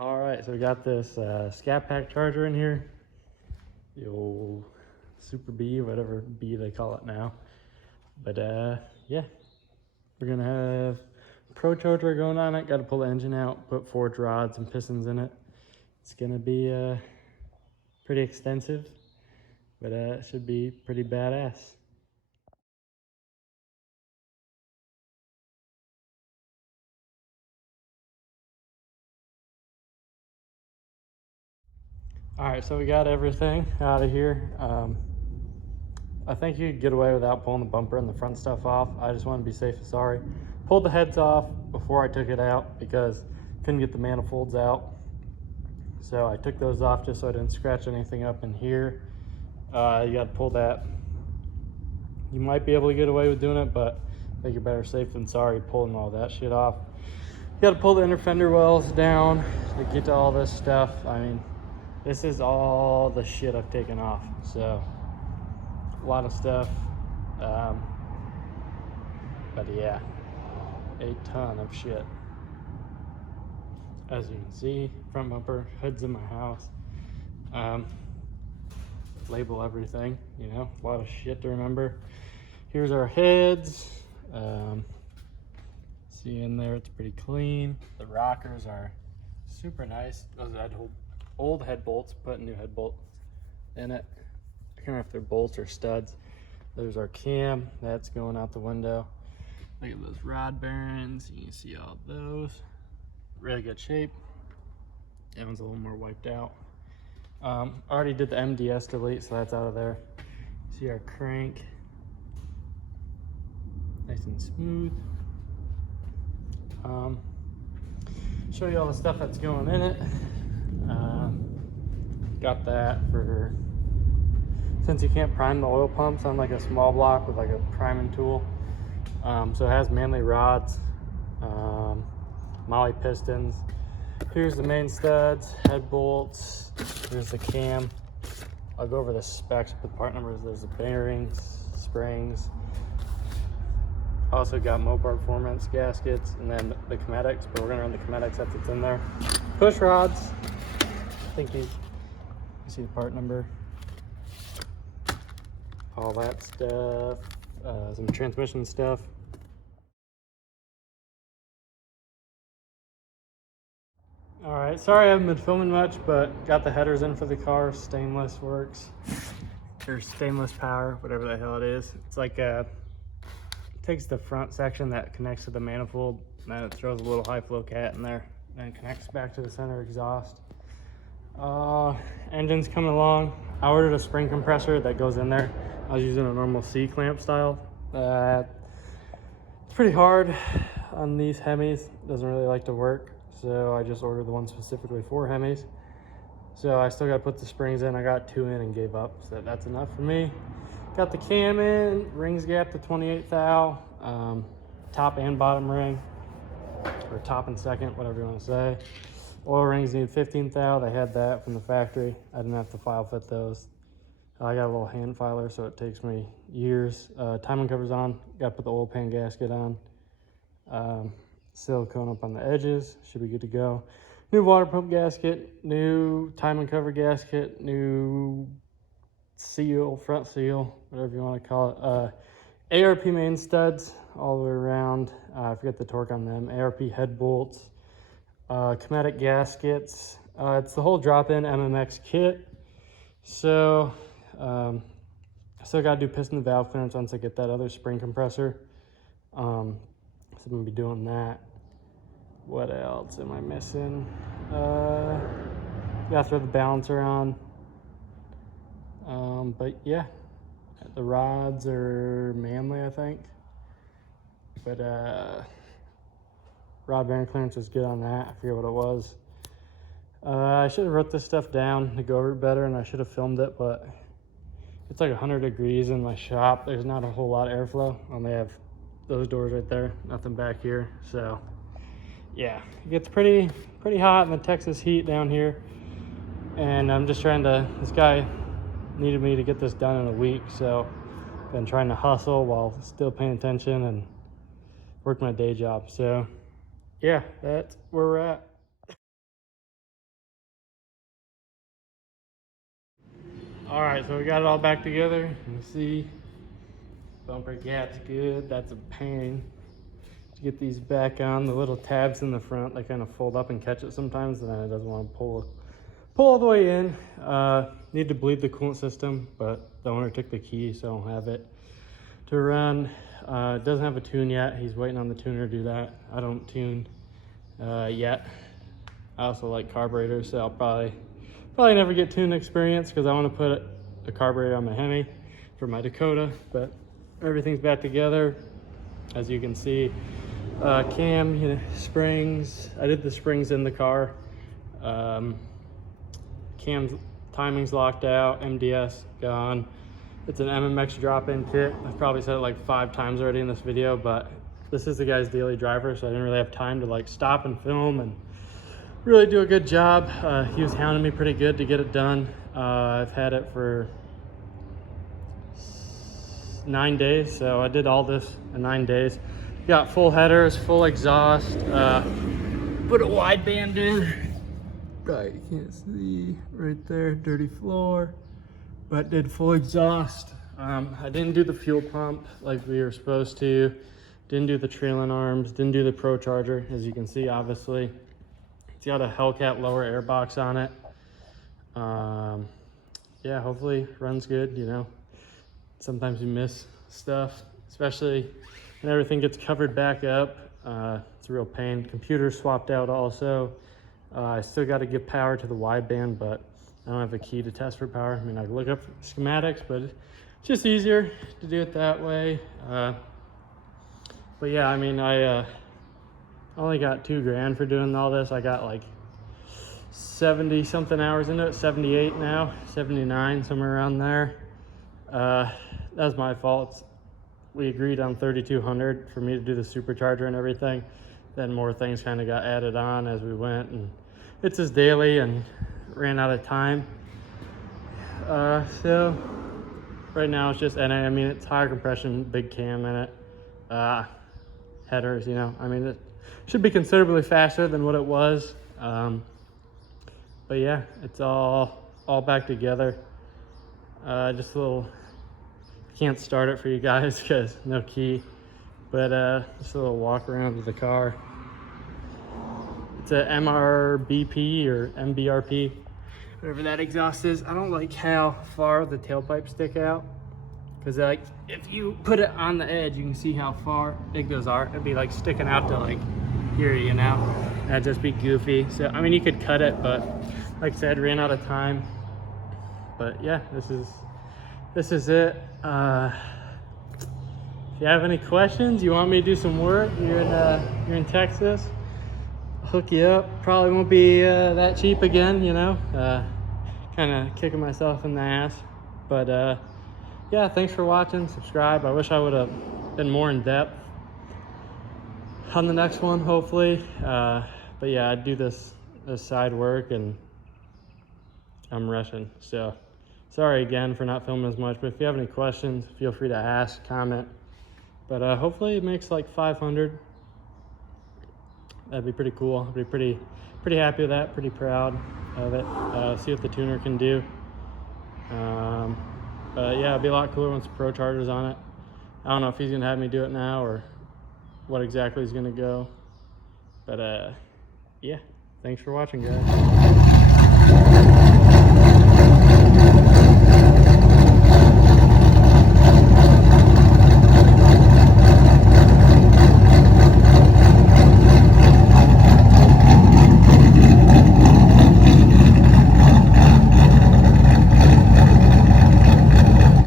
All right, so we got this Scatpack Charger in here, the old Super B, whatever B they call it now. But yeah, we're gonna have Pro Charger going on it. Got to pull the engine out, put forged rods and pistons in it. It's gonna be pretty extensive, but it should be pretty badass. All right, so we got everything out of here. I think you could get away without pulling the bumper and the front stuff off. I just want to be safe and sorry. Pulled the heads off before I took it out because couldn't get the manifolds out. So I took those off just so I didn't scratch anything up in here. You got to pull that. You might be able to get away with doing it, but I think you're better safe than sorry pulling all that shit off. You got to pull the inner fender wells down to get to all this stuff. I mean, this is all the shit I've taken off. So a lot of stuff. But yeah, a ton of shit. As you can see, front bumper, hood's in my house. Label everything, you know, a lot of shit to remember. Here's our heads. See in there, it's pretty clean. The rockers are super nice. Those are old head bolts, put new head bolts in it. I can't remember if they're bolts or studs. There's our cam, that's going out the window. Look at those rod bearings, you can see all those. Really good shape. That one's a little more wiped out. Already did the MDS delete, so that's out of there. See our crank, nice and smooth. Show you all the stuff that's going in it. Got that for, since you can't prime the oil pumps on like a small block with like a priming tool. So it has Manley rods, Molly pistons. Here's the main studs, head bolts. Here's the cam. I'll go over the specs, put part numbers. There's the bearings, springs. Also got Mopar Performance gaskets, and then the Cometics, but we're gonna run the Cometics that's in there. Push rods. I think you see the part number. All that stuff. Some transmission stuff. All right, sorry I haven't been filming much, but got the headers in for the car. Stainless works. There's stainless power, whatever the hell it is. It's like takes the front section that connects to the manifold, and then it throws a little high flow cat in there, and connects back to the center exhaust. Engine's coming along. I ordered a spring compressor that goes in there. I was using a normal C-clamp style. It's pretty hard on these Hemis. Doesn't really like to work. So I just ordered the one specifically for Hemis. So I still got to put the springs in. I got 2 in and gave up. So that's enough for me. Got the cam in, rings gap to 28 thou, top and bottom ring, or top and second, whatever you want to say. Oil rings need 15 thou. They had that from the factory. I didn't have to file fit those. I got a little hand filer, so it takes me years. Timing cover's on. Got to put the oil pan gasket on. Silicone up on the edges. Should be good to go. New water pump gasket. New timing cover gasket. New seal, front seal, whatever you want to call it. ARP main studs all the way around. I forget the torque on them. ARP head bolts. Cometic gaskets. It's the whole drop-in MMX kit. So I still got to do piston and valve clearance once I get that other spring compressor. So I'm going to be doing that. What else am I missing? Got to throw the balancer on. But yeah, the rods are Manley, I think. But rod bearing clearance was good on that. I forget what it was. I should have wrote this stuff down to go over it better, and I should have filmed it, but it's like 100 degrees in my shop. There's not a whole lot of airflow. I only have those doors right there, nothing back here. So yeah, it gets pretty hot in the Texas heat down here. And I'm just trying to, this guy needed me to get this done in a week, so been trying to hustle while still paying attention and work my day job. So yeah, that's where we're at. All right, so we got it all back together. You see, bumper gap's good. That's a pain to get these back on. The little tabs in the front, they kind of fold up and catch it sometimes, and then it doesn't want to pull all the way in. Need to bleed the coolant system, but the owner took the key, so I don't have it to run. It doesn't have a tune yet. He's waiting on the tuner to do that. I don't tune yet. I also like carburetors, so I'll probably never get tune experience because I want to put a carburetor on my Hemi for my Dakota, but everything's back together. As you can see, cam, you know, springs. I did the springs in the car. Cam's timing's locked out, MDS gone. It's an MMX drop-in kit. I've probably said it like 5 times already in this video, but this is the guy's daily driver, so I didn't really have time to like stop and film and really do a good job. He was hounding me pretty good to get it done. I've had it for 9 days, so I did all this in 9 days. Got full headers, full exhaust, put a wideband in. Right, you can't see right there, dirty floor, but did full exhaust. I didn't do the fuel pump like we were supposed to. Didn't do the trailing arms, didn't do the Pro Charger, as you can see, obviously. It's got a Hellcat lower air box on it. Yeah, hopefully runs good, you know. Sometimes you miss stuff, especially when everything gets covered back up. It's a real pain. Computer swapped out also. I still got to give power to the wideband, but I don't have a key to test for power. I mean, I can look up schematics, but it's just easier to do it that way. But yeah, I mean, I only got $2,000 for doing all this. I got like 70 something hours into it, 78 now, 79, somewhere around there. That's my fault. We agreed on 3,200 for me to do the supercharger and everything. Then more things kind of got added on as we went, and it's his daily and ran out of time. So right now it's just NA. I mean, it's higher compression, big cam in it. Headers, you know, I mean, it should be considerably faster than what it was. But yeah, it's all back together. Just a little, can't start it for you guys because no key, but just a little walk around of the car. It's a MRBP or MBRP, whatever that exhaust is. I don't like how far the tailpipes stick out, because like if you put it on the edge, you can see how far big those are. It'd be like sticking out to like here, you know. That'd just be goofy. So I mean, you could cut it, but like I said, ran out of time. But yeah, this is it. If you have any questions, you want me to do some work, you're in Texas, I'll hook you up. Probably won't be that cheap again, you know. Kind of kicking myself in the ass, but yeah, thanks for watching. Subscribe. I wish I would have been more in depth on the next one, hopefully. But yeah, I do this side work and I'm rushing, so sorry again for not filming as much. But if you have any questions, feel free to ask, comment. But hopefully it makes like 500. That'd be pretty cool. I'd be pretty happy with that, pretty proud of it. See what the tuner can do. But yeah, it'd be a lot cooler once the Pro Charger's on it. I don't know if he's gonna have me do it now or what exactly he's gonna go. But yeah, thanks for watching, guys.